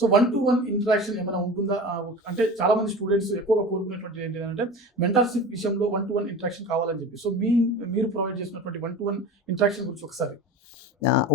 So 1-to-1 interaction ఏమైనా ఉంటుందా? అంటే చాలా మంది స్టూడెంట్స్ ఎక్కువగా కోరుకునేటువంటిది ఏంటంటే మెంటర్‌షిప్ విషయంలో 1-to-1 ఇంటరాక్షన్ కావాలని చెప్పి. సో మీరు ప్రొవైడ్ చేసినటువంటి 1-to-1 ఇంటరాక్షన్ గురించి ఒకసారి.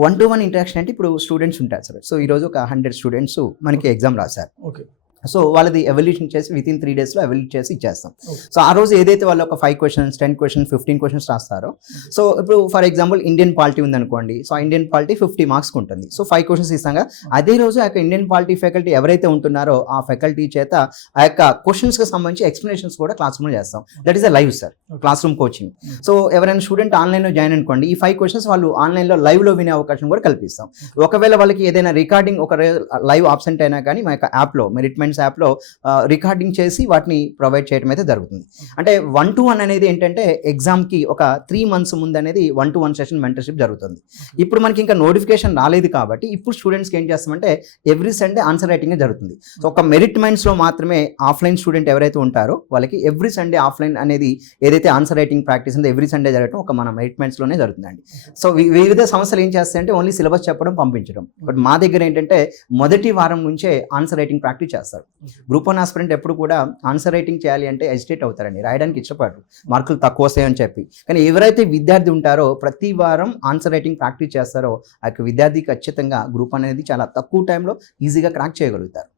1-to-1 ఇంటరాక్షన్ అంటే ఇప్పుడు స్టూడెంట్స్ ఉంటారు సార్. సో ఈరోజు ఒక 100 స్టూడెంట్స్ మనకి ఎగ్జామ్ రాశారు. ఓకే. సో వాళ్ళది ఎవాల్యుయేషన్ చేసి వితిన్ 3 డేస్లో ఎవాల్యుయేట్ చేసి ఇచ్చేస్తాం. ఓకే. సో ఆ రోజు ఏదైతే వాళ్ళు ఒక 5 క్వశ్చన్స్, 10 క్వశ్చన్స్, 15 క్వశ్చన్స్ రాస్తారో, సో ఇప్పుడు ఫర్ ఎగ్జాంపుల్ ఇండియన్ పాలిటీ ఉందనుకోండి. సో ఆ ఇండియన్ పాలిటీ 50 మార్క్స్కి ఉంటుంది. సో 5 క్వశ్చన్స్ ఇస్తాగా అదే రోజు ఆ యొక్క ఇండియన్ పాలిటీ ఫ్యాకల్టీ ఎవరైతే ఉంటున్నారో ఆ ఫ్యాకల్టీ చేత ఆ యొక్క క్వశ్చన్స్కి సంబంధించి ఎక్స్ప్లెనేషన్స్ కూడా క్లాస్ రూమ్లో చేస్తాం. That is a live sir, class room coaching. So ఎవరైనా స్టూడెంట్ ఆన్లైన్లో జాయిన్ అనుకోండి, ఈ 5 క్వశ్చన్స్ వాళ్ళు ఆన్లైన్లో లైవ్లో వినే అవకాశం కూడా కల్పిస్తాం. ఒకవేళ వాళ్ళకి ఏదైనా రికార్డింగ్ ఒక లైవ్ ఆబ్సెంట్ అయినా కానీ మా యొక్క యాప్లో, మెరిట్మెంట్స్ యాప్లో రికార్డింగ్ చేసి వాటిని ప్రొవైడ్ చేయడం అయితే జరుగుతుంది. అంటే 1-to-1 అనేది ఏంటంటే ఎగ్జామ్కి ఒక 3 months ముందు అనేది 1-to-1 సెషన్ మెంటర్షిప్ జరుగుతుంది. ఇప్పుడు మనకి ఇంకా నోటిఫికేషన్ రాలేదు కాబట్టి ఇప్పుడు స్టూడెంట్స్కి ఏం చేస్తామంటే ఎవ్రీ సండే ఆన్సర్ రైటింగ్ జరుగుతుంది. సో ఒక మెరిట్ మైండ్స్లో మాత్రమే ఆఫ్లైన్ స్టూడెంట్ ఎవరైతే ఉంటారో వాళ్ళకి ఎవ్రీ సండే ఆఫ్లైన్ అనేది ఏదైతే ఆన్సర్ రైటింగ్ ప్రాక్టీస్ ఉందో ఎవ్రీ సండే జరగడం ఒక మన మెరిట్ మైండ్స్లోనే జరుగుతుందండి. సో వివిధ సంస్థలు ఏం చేస్తాయంటే ఓన్లీ సిలబస్ చెప్పడం, పంపించడం. బట్ మా దగ్గర ఏంటంటే మొదటి వారం నుంచే ఆన్సర్ రైటింగ్ ప్రాక్టీస్ చేస్తారు. గ్రూప్ 1 ఆస్పిరెంట్ ఎప్పుడు కూడా ఆన్సర్ రైటింగ్ చేయాలి అంటే హెజిటేట్ అవుతారండి, రాయడానికి ఇష్టపడరు, మార్కులు తక్కువ వస్తాయని చెప్పి. కానీ ఎవరైతే విద్యార్థి ఉంటారో ప్రతి వారం ఆన్సర్ రైటింగ్ ప్రాక్టీస్ చేస్తారో ఆ యొక్క విద్యార్థి ఖచ్చితంగా గ్రూప్ అనేది చాలా తక్కువ టైంలో ఈజీగా క్రాక్ చేయగలుగుతారు.